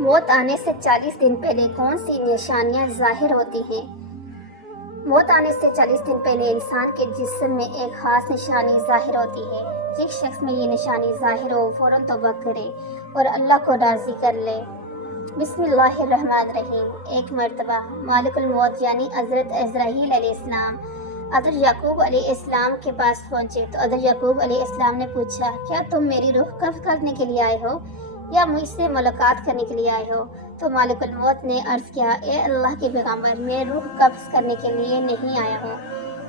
موت آنے سے 40 دن پہلے کون سی نشانیاں ظاہر ہوتی ہیں؟ موت آنے سے 40 دن پہلے انسان کے جسم میں ایک خاص نشانی ظاہر ہوتی ہے۔ جس شخص میں یہ نشانی ظاہر ہو فوراً توبہ کرے اور اللہ کو راضی کر لے۔ بسم اللہ الرحمن الرحیم۔ ایک مرتبہ مالک الموت یعنی حضرت عزرائیل علیہ السلام حضرت یعقوب علیہ السلام کے پاس پہنچے تو حضرت یعقوب علیہ السلام نے پوچھا، کیا تم میری روح قبض کرنے کے لیے آئے ہو یا مجھ سے ملاقات کرنے کے لیے آئے ہو؟ تو مالک الموت نے عرض کیا، اے اللہ کے پیغمبر، میں روح قبض کرنے کے لیے نہیں آیا ہوں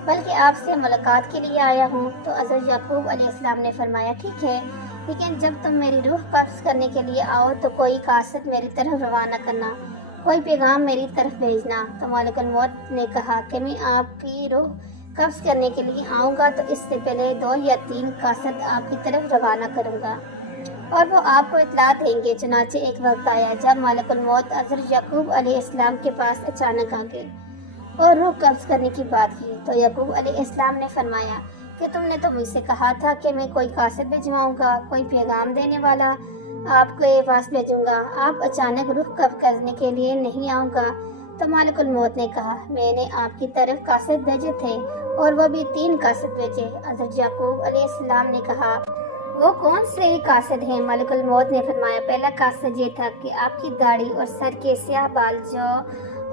بلکہ آپ سے ملاقات کے لیے آیا ہوں۔ تو حضرت یعقوب علیہ السلام نے فرمایا، ٹھیک ہے، لیکن جب تم میری روح قبض کرنے کے لیے آؤ تو کوئی قاصد میری طرف روانہ کرنا، کوئی پیغام میری طرف بھیجنا۔ تو مالک الموت نے کہا کہ میں آپ کی روح قبض کرنے کے لیے آؤں گا تو اس سے پہلے 2 یا 3 قاصد آپ کی طرف روانہ کروں گا اور وہ آپ کو اطلاع دیں گے۔ چنانچہ ایک وقت آیا جب مالک الموت حضرت یعقوب علیہ السلام کے پاس اچانک آ گئے اور روح قبض کرنے کی بات کی۔ تو یعقوب علیہ السلام نے فرمایا کہ تم نے تو مجھ سے کہا تھا کہ میں کوئی قاصد بھجواؤں گا، کوئی پیغام دینے والا آپ کے پاس بھیجوں گا، آپ اچانک روح قبض کرنے کے لیے نہیں آؤں گا۔ تو مالک الموت نے کہا، میں نے آپ کی طرف قاصد بھیجے تھے اور وہ بھی 3 قاصد بھیجے۔ حضرت یعقوب علیہ السلام نے کہا، وہ کون سے قاصد ہیں؟ ملک الموت نے فرمایا، پہلا قاصد یہ تھا کہ آپ کی داڑھی اور سر کے سیاہ بال جو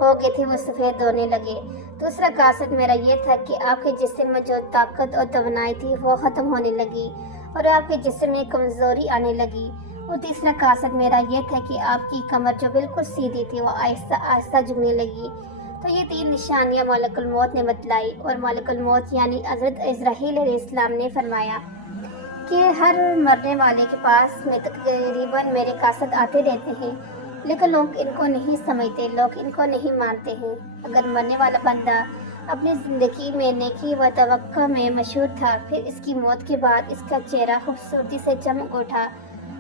ہو گئے تھے وہ سفید ہونے لگے۔ دوسرا قاصد میرا یہ تھا کہ آپ کے جسم میں جو طاقت اور توانائی تھی وہ ختم ہونے لگی اور آپ کے جسم میں کمزوری آنے لگی۔ اور تیسرا قاصد میرا یہ تھا کہ آپ کی کمر جو بالکل سیدھی تھی وہ آہستہ آہستہ جھکنے لگی۔ تو یہ 3 نشانیاں ملک الموت نے بتلائی اور ملک الموت یعنی حضرت عزرائیل علیہ السلام نے فرمایا کہ ہر مرنے والے کے پاس میں تقریباً میرے قاصد آتے رہتے ہیں، لیکن لوگ ان کو نہیں سمجھتے، لوگ ان کو نہیں مانتے ہیں۔ اگر مرنے والا بندہ اپنی زندگی میں نیکی و توقع میں مشہور تھا، پھر اس کی موت کے بعد اس کا چہرہ خوبصورتی سے چمک اٹھا،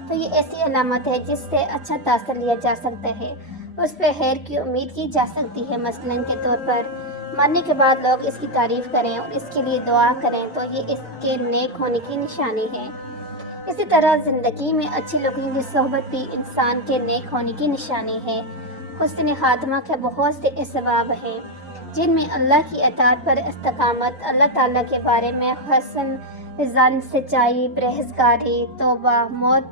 تو یہ ایسی علامت ہے جس سے اچھا تاثر لیا جا سکتا ہے، اس پہ خیر کی امید کی جا سکتی ہے۔ مثلاً کے طور پر مرنے کے بعد لوگ اس کی تعریف کریں اور اس کے لیے دعا کریں تو یہ اس کے نیک ہونے کی نشانی ہے۔ اسی طرح زندگی میں اچھی لوگوں کی صحبت بھی انسان کے نیک ہونے کی نشانی ہے۔ حسن خاتمہ کے بہت سے اسباب ہیں جن میں اللہ کی اطاعت پر استقامت، اللہ تعالیٰ کے بارے میں حسن ظن، سچائی، پرہیزگاری، توبہ، موت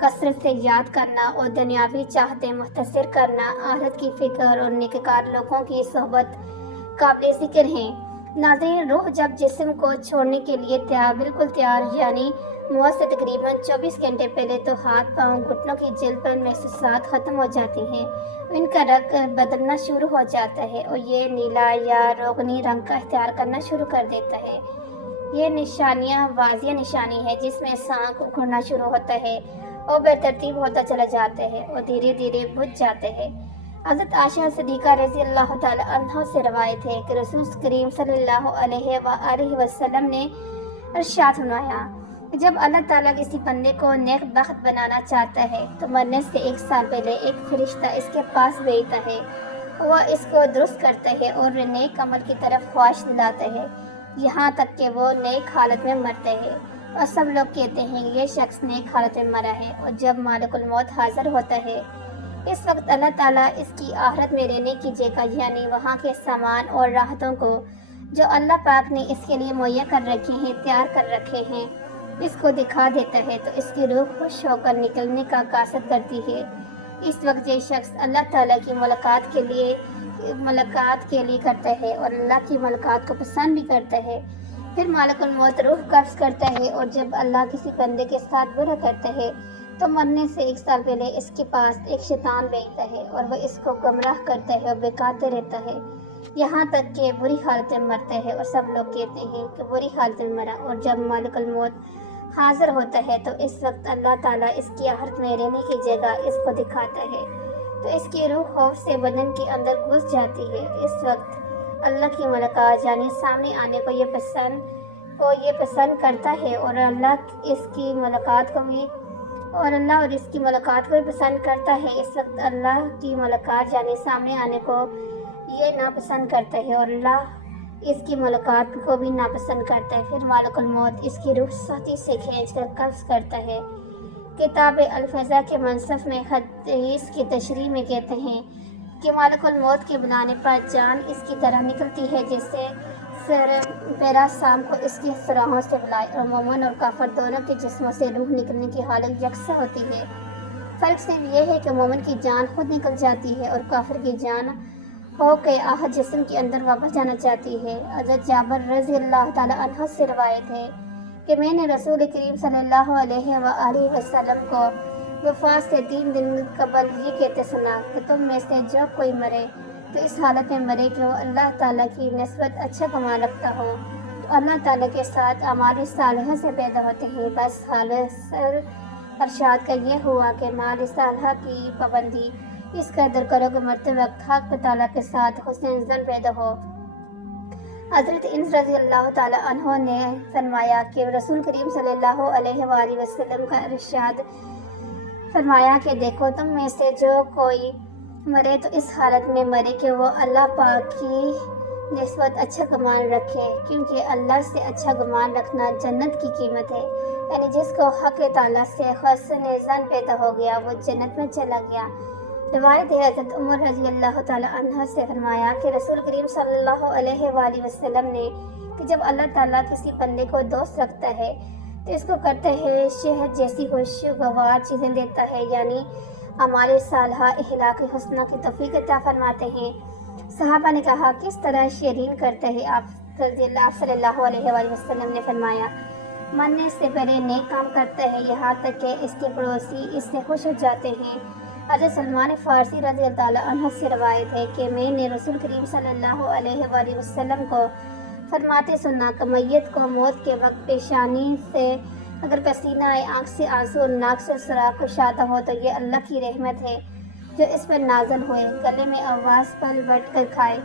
کثرت سے یاد کرنا اور دنیاوی چاہتیں مختصر کرنا، آخرت کی فکر اور نیکوکار لوگوں کی صحبت قابل ذکر ہیں۔ ناظرین، روح جب جسم کو چھوڑنے کے لیے بالکل تیار یعنی موت سے تقریباً 24 گھنٹے پہلے تو ہاتھ پاؤں گھٹنوں کی جلد پر محسوسات ختم ہو جاتی ہیں، ان کا رنگ بدلنا شروع ہو جاتا ہے اور یہ نیلا یا روغنی رنگ کا اختیار کرنا شروع کر دیتا ہے۔ یہ نشانیاں واضح نشانی ہے جس میں سانس اکھڑنا شروع ہوتا ہے اور بے ترتیب ہوتا چلا جاتا ہے اور دھیرے دھیرے بجھ جاتا ہے۔ حضرت عائشہ صدیقہ رضی اللہ تعالی عنہ سے روایت ہے کہ رسول کریم صلی اللہ علیہ وآلہ وسلم نے ارشاد فرمایا، جب اللہ تعالیٰ کسی بندے کو نیک بخت بنانا چاہتا ہے تو مرنے سے 1 سال پہلے ایک فرشتہ اس کے پاس بھیجتا ہے، وہ اس کو درست کرتا ہے اور نیک عمل کی طرف خواہش دلاتا ہے یہاں تک کہ وہ نیک حالت میں مرتا ہے، اور سب لوگ کہتے ہیں یہ شخص نیک حالت میں مرا ہے۔ اور جب مالک الموت حاضر ہوتا ہے اس وقت اللہ تعالیٰ اس کی آخرت میں رہنے کی جگہ یعنی وہاں کے سامان اور راحتوں کو جو اللہ پاک نے اس کے لیے مہیا کر رکھے ہیں، تیار کر رکھے ہیں، اس کو دکھا دیتا ہے تو اس کی روح خوش ہو کر نکلنے کا قاصد کرتی ہے۔ اس وقت یہ شخص اللہ تعالیٰ کی ملاقات کے لیے کرتا ہے اور اللہ کی ملاقات کو پسند بھی کرتا ہے۔ پھر مالک الموت روح قبض کرتا ہے اور جب اللہ کسی بندے کے ساتھ برا کرتا ہے تو مرنے سے 1 سال پہلے اس کے پاس ایک شیطان بھیجتا ہے اور وہ اس کو گمراہ کرتا ہے اور بہکاتا رہتا ہے یہاں تک کہ بری حالت میں مرتا ہے اور سب لوگ کہتے ہیں کہ بری حالت میں مرا۔ اور جب مالک الموت حاضر ہوتا ہے تو اس وقت اللہ تعالیٰ اس کی آخرت میں رہنے کی جگہ اس کو دکھاتا ہے تو اس کی روح خوف سے بدن کے اندر گھس جاتی ہے۔ اس وقت اللہ کی ملاقات یعنی سامنے آنے کو یہ پسند کرتا ہے اور اللہ اس کی ملاقات کو بھی پسند کرتا ہے۔ اس وقت اللہ کی ملاقات یعنی سامنے آنے کو یہ ناپسند کرتا ہے اور اللہ اس کی ملاقات کو بھی ناپسند کرتا ہے۔ پھر مالک الموت اس کی روح سختی سے کھینچ کر قبض کرتا ہے کتاب الفضا کے منصف میں حدیث کی تشریح میں کہتے ہیں کہ مالک الموت کے بلانے پر جان اس کی طرح نکلتی ہے جیسے پیرا شام کو اس کی سراہوں سے بلائے، اور مومن اور کافر دونوں کے جسموں سے روح نکلنے کی حالت یکساں ہوتی ہے۔ فرق صرف یہ ہے کہ مومن کی جان خود نکل جاتی ہے اور کافر کی جان ہو کے آہت جسم کے اندر واپس جانا چاہتی ہے۔ حضرت جابر رضی اللہ تعالیٰ عنہ سے روایت ہے کہ میں نے رسول کریم صلی اللہ علیہ وآلہ وسلم کو وفات سے 3 دن قبل یہ کہتے سنا کہ تم میں سے جو کوئی مرے تو اس حالت میں مرے کہ وہ اللہ تعالیٰ کی نسبت اچھا گمان رکھتا ہو تو اللہ تعالیٰ کے ساتھ اعمال صالحہ سے پیدا ہوتے ہیں۔ بس حال سر ارشاد کا یہ ہوا کہ اعمال صالحہ کی پابندی اس قدر کرو کہ مرتے وقت حق تعالیٰ کے ساتھ حسن ظن پیدا ہو۔ حضرت انس رضی اللہ تعالیٰ عنہ نے فرمایا کہ رسول کریم صلی اللہ علیہ وآلہ وسلم کا ارشاد فرمایا کہ دیکھو تم میں سے جو کوئی مرے تو اس حالت میں مرے کہ وہ اللہ پاک کی نسبت اچھا گمان رکھے، کیونکہ اللہ سے اچھا گمان رکھنا جنت کی قیمت ہے، یعنی جس کو حق تعالیٰ سے حسن ظن پیدا ہو گیا وہ جنت میں چلا گیا۔ روایت ہے حضرت عمر رضی اللہ تعالیٰ عنہ سے فرمایا کہ رسول کریم صلی اللہ علیہ وآلہ وسلم نے کہ جب اللہ تعالیٰ کسی بندے کو دوست رکھتا ہے تو اس کو کرتے ہیں شہد جیسی خوشگوار چیزیں دیتا ہے، یعنی ہمارے صالحہ اخلاق حسنہ کی توفیق عطا فرماتے ہیں۔ صحابہ نے کہا کس طرح شیرین کرتے ہیں؟ آپ صلی اللہ علیہ وآلہ وسلم نے فرمایا مرنے سے پہلے نیک کام کرتا ہے یہاں تک کہ اس کے پڑوسی اس سے خوش ہو جاتے ہیں۔ حضرت سلمان فارسی رضی اللہ تعالیٰ عنہ سے روایت ہے کہ میں نے رسول کریم صلی اللہ علیہ وآلہ وسلم کو فرماتے سنا کہ میت کو موت کے وقت پیشانی سے اگر پسینہ آئے، آنکھ سے آنسو اور ناک سے سراخ کشادہ ہو تو یہ اللہ کی رحمت ہے جو اس پر نازل ہوئے۔ گلے میں آواز پل بٹ کر کھائے،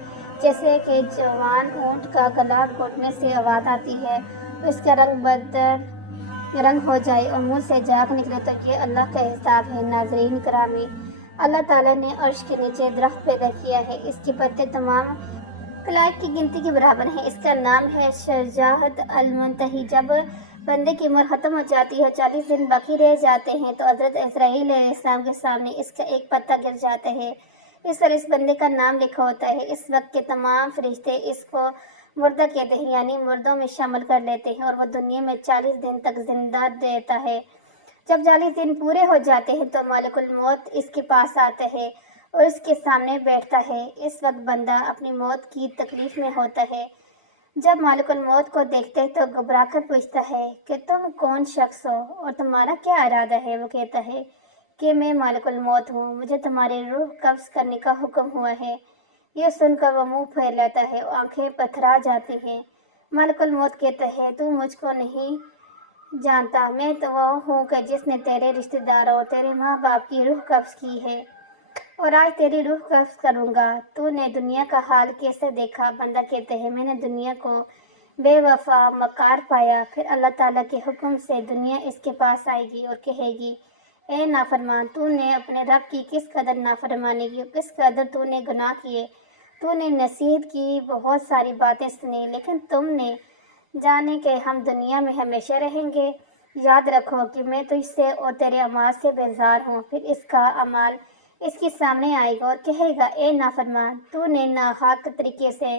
جیسے کہ جوان اونٹ کا گلا گھوٹنے سے آواز آتی ہے، اس کا رنگ بدر رنگ ہو جائے اور منہ سے جاگ نکلے تو یہ اللہ کا حساب ہے۔ ناظرین کرامی، اللہ تعالیٰ نے عرش کے نیچے درخت پیدا کیا ہے، اس کے پتے تمام کلائک کی گنتی کے برابر ہیں، اس کا نام ہے شجاعت المنتہی۔ جب بندے کی عمر ختم ہو جاتی ہے، 40 دن باقی رہ جاتے ہیں تو حضرت اسرائیل علیہ السلام کے سامنے اس کا ایک پتا گر جاتا ہے، اس پر اس بندے کا نام لکھا ہوتا ہے۔ اس وقت کے تمام فرشتے اس کو مردہ کہتے ہیں، یعنی مردوں میں شامل کر لیتے ہیں، اور وہ دنیا میں 40 دن تک زندہ رہتا ہے۔ جب 40 دن پورے ہو جاتے ہیں تو ملک الموت اس کے پاس آتا ہے اور اس کے سامنے بیٹھتا ہے۔ اس وقت بندہ اپنی موت کی تکلیف میں ہوتا ہے۔ جب مالک الموت کو دیکھتے ہے تو گھبرا کر پوچھتا ہے کہ تم کون شخص ہو اور تمہارا کیا ارادہ ہے؟ وہ کہتا ہے کہ میں مالک الموت ہوں، مجھے تمہاری روح قبض کرنے کا حکم ہوا ہے۔ یہ سن کر وہ منہ پھیر لیتا ہے اور آنکھیں پتھرا جاتی ہیں۔ مالک الموت کہتا ہے تو مجھ کو نہیں جانتا، میں تو وہ ہوں کہ جس نے تیرے رشتہ داروں، تیرے ماں باپ کی روح قبض کی ہے اور آج تیری روح قبض کروں گا۔ تو نے دنیا کا حال کیسے دیکھا؟ بندہ کہتے ہیں میں نے دنیا کو بے وفا مکار پایا، پھر اللہ تعالیٰ کے حکم سے دنیا اس کے پاس آئے گی اور کہے گی اے نافرمان، تو نے اپنے رب کی کس قدر نافرمانی کی، کس قدر تو نے گناہ کیے، تو نے نصیحت کی، بہت ساری باتیں سنی، لیکن تم نے جانے کہ ہم دنیا میں ہمیشہ رہیں گے۔ یاد رکھو کہ میں تجھ سے اور تیرے اعمال سے بیزار ہوں۔ پھر اس کا اعمال اس کے سامنے آئے گا اور کہے گا اے نافرمان، تو نے ناحق طریقے سے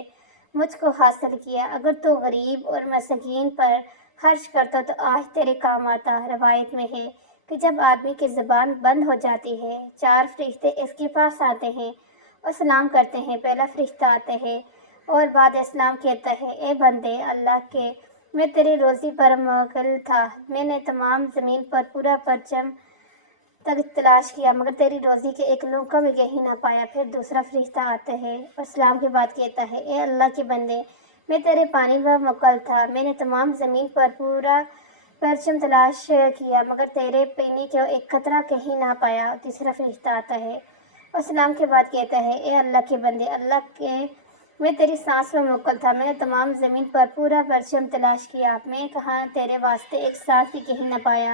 مجھ کو حاصل کیا، اگر تو غریب اور مسکین پر خرچ کرتا تو آج تیرے کام آتا۔ روایت میں ہے کہ جب آدمی کی زبان بند ہو جاتی ہے، 4 فرشتے اس کے پاس آتے ہیں اور سلام کرتے ہیں۔ پہلا فرشتہ آتا ہے اور بعد اسلام کہتا ہے اے بندے اللہ کے، میں تیری روزی پر موکل تھا، میں نے تمام زمین پر پورا پرچم تک تلاش کیا مگر تیری روزی کے ایک لقمہ بھی کہیں نہ پایا۔ پھر دوسرا فرشتہ آتا ہے اور سلام کے بعد کہتا ہے اے اللہ کے بندے، میں تیرے پانی پر موکل تھا، میں نے تمام زمین پر پورا پرچم تلاش کیا مگر تیرے پینے کا ایک قطرہ کہیں نہ پایا۔ تیسرا فرشتہ آتا ہے اور سلام کے بعد کہتا ہے اے اللہ کے بندے اللہ کے، میں تیری سانس پر موکل تھا، میں نے تمام زمین پر پورا پرچم تلاش کیا، میں کہاں تیرے واسطے ایک سانس بھی کہیں نہ پایا۔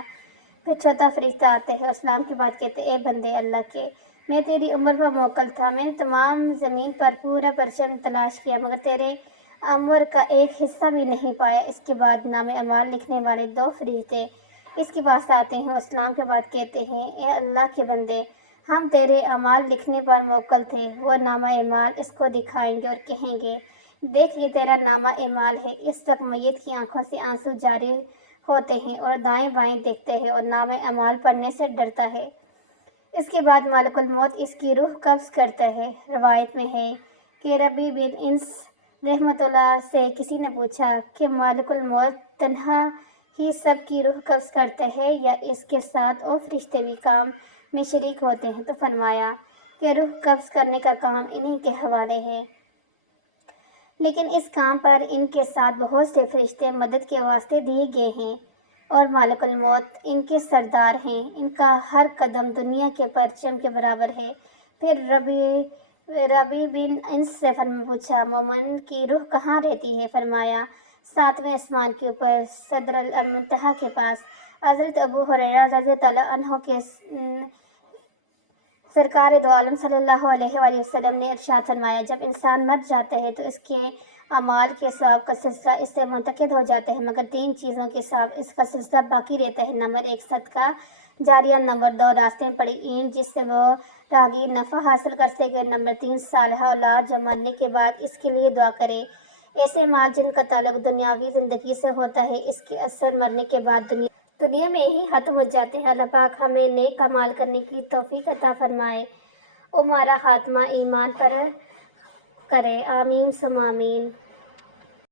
پھر چوتھا فرشتہ آتا ہے اور سلام کے بعد کہتے اے بندے اللہ کے، میں تیری عمر پر موکل تھا، میں نے تمام زمین پر پورا پرچم تلاش کیا مگر تیرے عمر کا ایک حصہ بھی نہیں پایا۔ اس کے بعد نام اعمال لکھنے والے 2 فرشتے اس کے پاس آتے ہیں، اسلام کے بعد کہتے ہیں اے اللہ کے بندے، ہم تیرے اعمال لکھنے پر موکل تھے۔ وہ نامہ اعمال اس کو دکھائیں گے اور کہیں گے دیکھ یہ تیرا نامہ اعمال ہے۔ اس وقت میت کی آنکھوں سے آنسو جاری ہوتے ہیں اور دائیں بائیں دیکھتے ہیں اور نامہ اعمال پڑھنے سے ڈرتا ہے۔ اس کے بعد ملک الموت اس کی روح قبض کرتا ہے۔ روایت میں ہے کہ ربی بن انس رحمۃ اللہ سے کسی نے پوچھا کہ ملک الموت تنہا ہی سب کی روح قبض کرتا ہے یا اس کے ساتھ اور فرشتے بھی کام میں شریک ہوتے ہیں؟ تو فرمایا کہ روح قبض کرنے کا کام انہی کے حوالے ہے، لیکن اس کام پر ان کے ساتھ بہت سے فرشتے مدد کے واسطے دیے گئے ہیں اور ملک الموت ان کے سردار ہیں۔ ان کا ہر قدم دنیا کے پرچم کے برابر ہے۔ پھر ربی بن انس سے پوچھا مومن کی روح کہاں رہتی ہے؟ فرمایا 7ویں آسمان کے اوپر صدر المنتہا کے پاس۔ حضرت ابو ہریرہ رضی اللہ عنہ کے سرکار دو عالم صلی اللہ علیہ وآلہ وسلم نے ارشاد فرمایا جب انسان مر جاتا ہے تو اس کے اعمال کے ثواب کا سلسلہ اس سے منتقل ہو جاتا ہے، مگر 3 چیزوں کے ساتھ اس کا سلسلہ باقی رہتا ہے۔ نمبر 1 صدقہ جاریہ، نمبر 2 راستے میں پڑی اینٹ جس سے وہ راہگیر نفع حاصل کر سکے، نمبر 3 صالحہ اولاد جو مرنے کے بعد اس کے لیے دعا کرے۔ ایسے مال جن کا تعلق دنیاوی زندگی سے ہوتا ہے اس کے اثر مرنے کے بعد دنیا میں ہی ختم ہو جاتے ہیں۔ اللہ پاک ہمیں نیک اعمال کرنے کی توفیق عطا فرمائے، ہمارا خاتمہ ایمان پر کرے، آمین ثم آمین۔